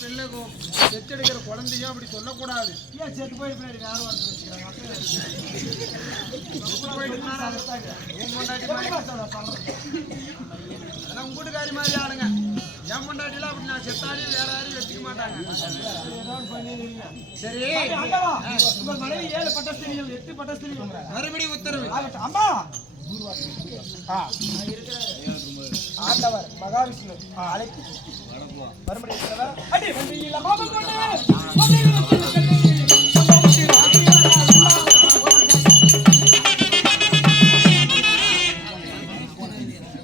பிள்ளை பெற்றெடுக்கிற குழந்தையும் அப்படி சொல்லக்கூடாது. ஏன் செத்து போய் பின்னாடி யாரும் உன் கூட்டுக்காரி மாதிரி ஆளுங்க. என் பொண்டாட்டிலாம் அப்படி நான் செத்தாலையும் வேற யாரையும் வச்சுக்க மாட்டாங்க. சரி, உங்கள் மனைவி 7 பட்டஸ்திரிகள் 8 பட்டஸ்திரிகள் மறுபடியும் உத்தரவு. அம்மா ஆண்டவர் மகாவிஷ்ணு அழைப்பு மறுபடியும்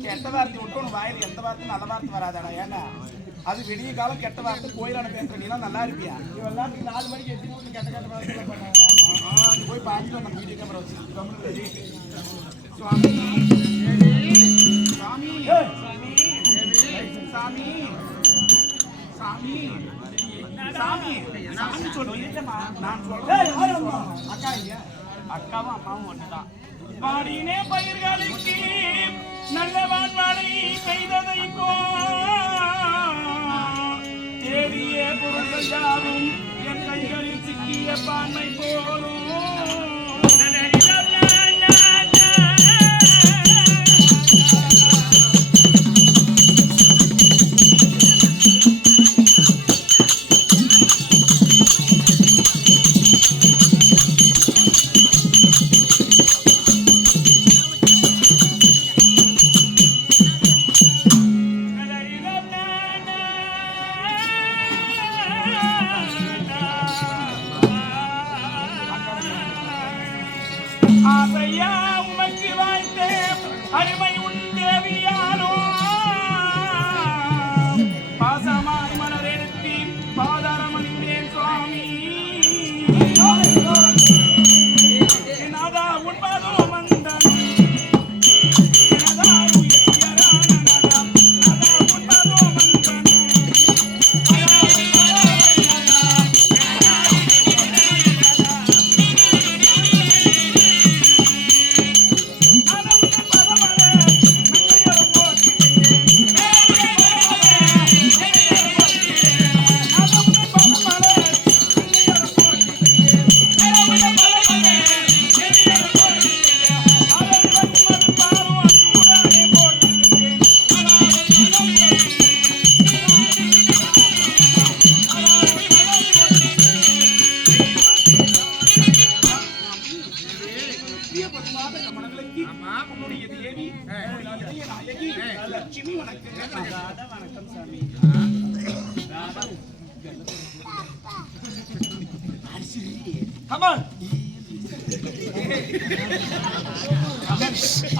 கெட்ட வார்த்தை விட்டு வாயில் எந்த வார்த்தை நல்ல வார்த்தை வராதாடா. ஏன்னா அது விடிய காலம் கெட்ட வார்த்தை கோயிலான பேசுறீங்களா நல்லா இருப்பியா? இவெல்லாம் 4 மணிக்கு எத்தி போட்டு கெட்ட கெட்ட வார்த்தை பண்ணாங்க. போய் பாஞ்சிட்டு நம்ம வீடியோ கேமரா வச்சு சுவாமி சாமி சாமி சாமி சாமி சொல்றேன். நான் சொல்றேன் அக்கா இல்லையா? அக்காவும் அம்மாவும் ஒண்ணுதான். பாடினே பயிர்களுக்கு நல்ல வான்மழை பெய்ததை தேடிய பொருள்கள் யாவும் என் கைகளில் சிக்கிய பான்மை போலும்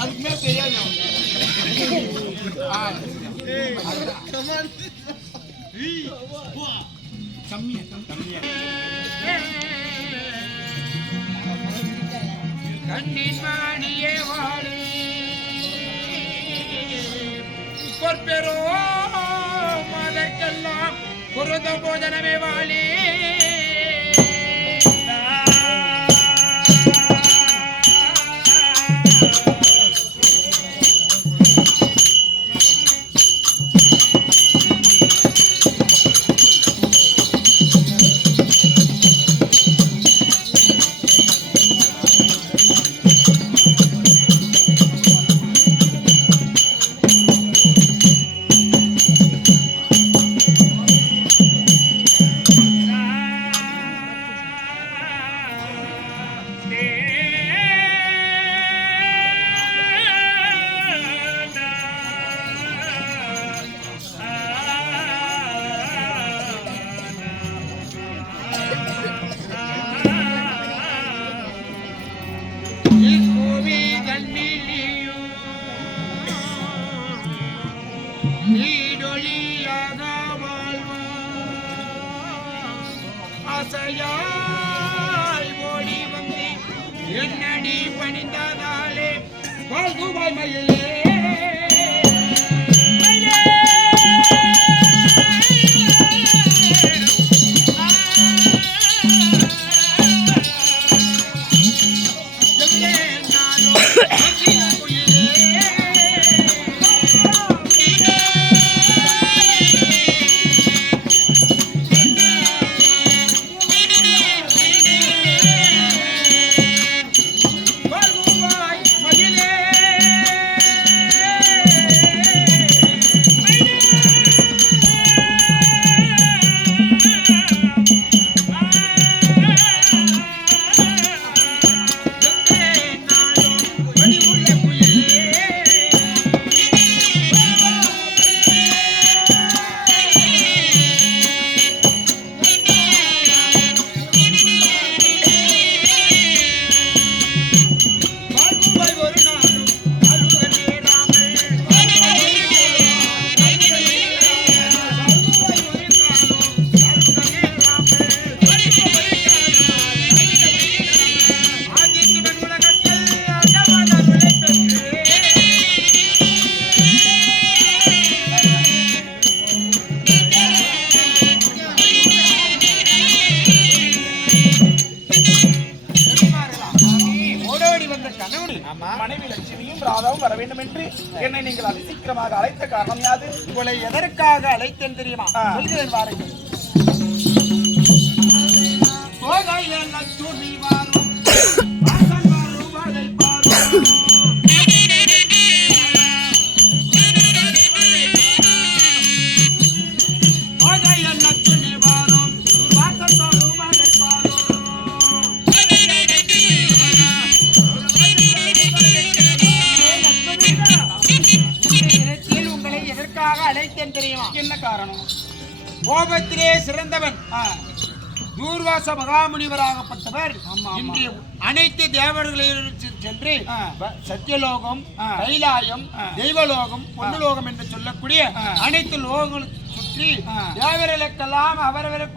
அதுக்குமே தெரியாது. கண்ணின் மாணியே வாழி பொற்பெரோ அதற்கெல்லாம் குருத போதனமே வாழி ஓடி வந்து என்னடி பணிந்ததாலே வாழ்வாய் மயிலே வர வேண்டும் என்று என்னை நீங்கள் அதிசீக்கிரமாக அழைத்த காரணம் யாது? உங்களை எதற்காக அழைத்தேன் தெரியுமா? சொல்கிறேன் வாருங்கள். உங்களை எதற்காக அழைத்தேன் தெரியுமா? என்ன காரணம்? கோபத்திலே சிறந்தவன் தூர்வாச மகாமுனிவராகப்பட்டவர் இன்று அனைத்து தேவர்களையும் சென்று சத்தியலோகம், கைலாயம், தெய்வலோகம், பொன்னுலோகம் என்று சொல்லக்கூடிய அனைத்து லோகங்களும் சுற்றி தேவர்களுக்கெல்லாம் அவரவரை